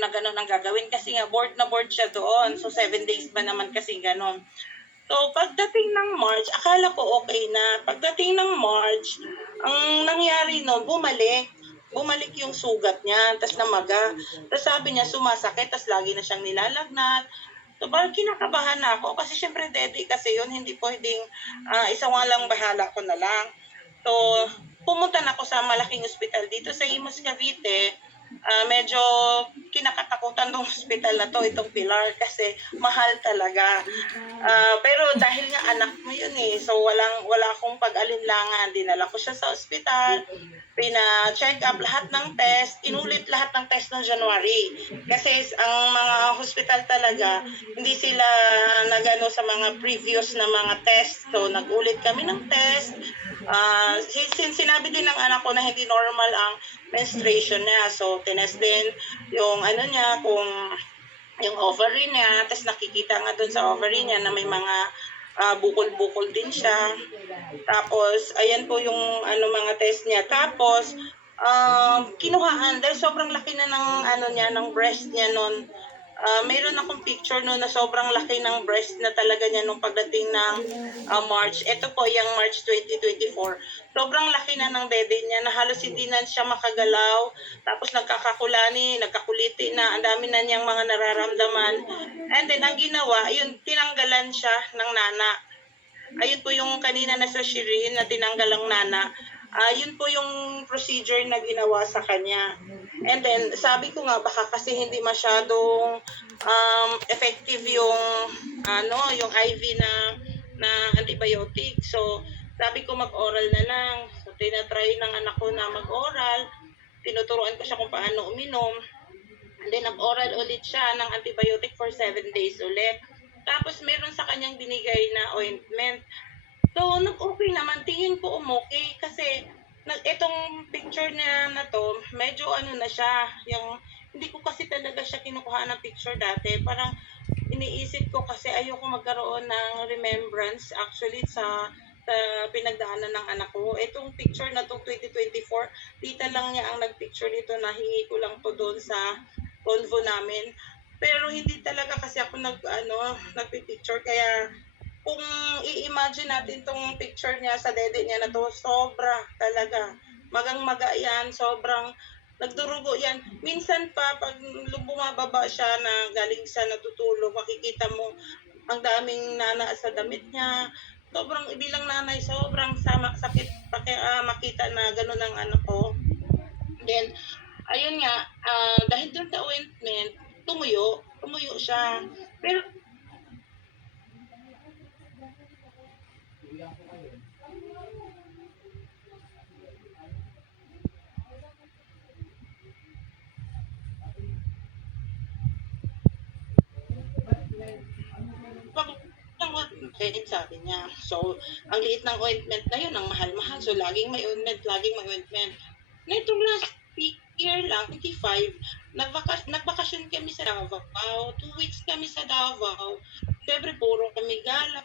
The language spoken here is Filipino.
na gano'n ang gagawin kasi nga board na board siya doon. So 7 days pa naman kasi gano'n. So pagdating ng March, akala ko okay na. Pagdating ng March, ang nangyari no'n, bumalik yung sugat niya, tas namaga. Tas sabi niya sumasakit, tas lagi na siyang nilalagnat. So parang kinakabahan na ako kasi syempre dede kasi yun, hindi pwedeng isang walang bahala ko na lang. So pumunta na ako sa malaking ospital dito sa Imus, Cavite. Medyo kinakatakutan tong ospital na to, itong Pilar, kasi mahal talaga. Pero dahil nga anak mo yun so wala akong pag-alinlangan. Dinala ko siya sa ospital, pina-check up lahat ng test, inulit lahat ng test ng January. Kasi ang mga hospital talaga, hindi sila nagano sa mga previous na mga test. So nag-ulit kami ng test. Since sinabi din ng anak ko na hindi normal ang menstruation niya. So tinest din yung niya, kung yung ovary niya, tapos nakikita nga doon sa ovary niya na may mga bukol-bukol din siya. Tapos, ayan po yung mga test niya. Tapos, kinuhaan, dahil sobrang laki na ng niya, ng breast niya noon. Mayroon akong picture noon na sobrang laki ng breast na talaga niya nung pagdating ng March. Ito po, yung March 2024. Sobrang laki na ng dede niya na halos hindi na siya makagalaw. Tapos nagkakuliti na, ang dami na niyang mga nararamdaman. And then, ang ginawa, yun, tinanggalan siya ng nana. Ayun po yung kanina na sa Shirin na tinanggal ang nana. Yun po yung procedure na ginawa sa kanya. And then, sabi ko nga, baka kasi hindi masyadong effective yung yung IV na antibiotic. So, sabi ko mag-oral na lang. So, tinatry ng anak ko na mag-oral. Tinuturuan ko siya kung paano uminom. And then, nag-oral ulit siya ng antibiotic for 7 days ulit. Tapos, meron sa kanyang binigay na ointment. So, nag-okay naman. Tingin ko umokay kasi itong picture niya na to, medyo na siya. Hindi ko kasi talaga siya kinukuha ng picture dati. Parang iniisip ko kasi ayoko magkaroon ng remembrance actually sa pinagdaanan ng anak ko. Itong picture na to 2024, tita lang niya ang nagpicture nito, nahingi ko lang to doon sa convo namin. Pero hindi talaga kasi ako nagpipicture, kaya kung i-imagine natin tong picture niya sa dede niya na to, sobra talaga. Magang-maga yan, sobrang nagdurugo yan. Minsan pa, pag bumababa siya na galing sa natutulog, makikita mo ang daming nana sa damit niya. Sobrang bilang nanay, sobrang sakit makita na gano'n ang anak ko. Then, ayun nga, dahil doon sa ointment, tumuyo siya. Pero sabi niya. So, ang liit ng ointment na yun, ang mahal-mahal. So, laging may ointment. Nitong last year lang, 25, nagbakasyon kami sa Davao. 2 weeks kami sa Davao. Siyempre, puro kami gala,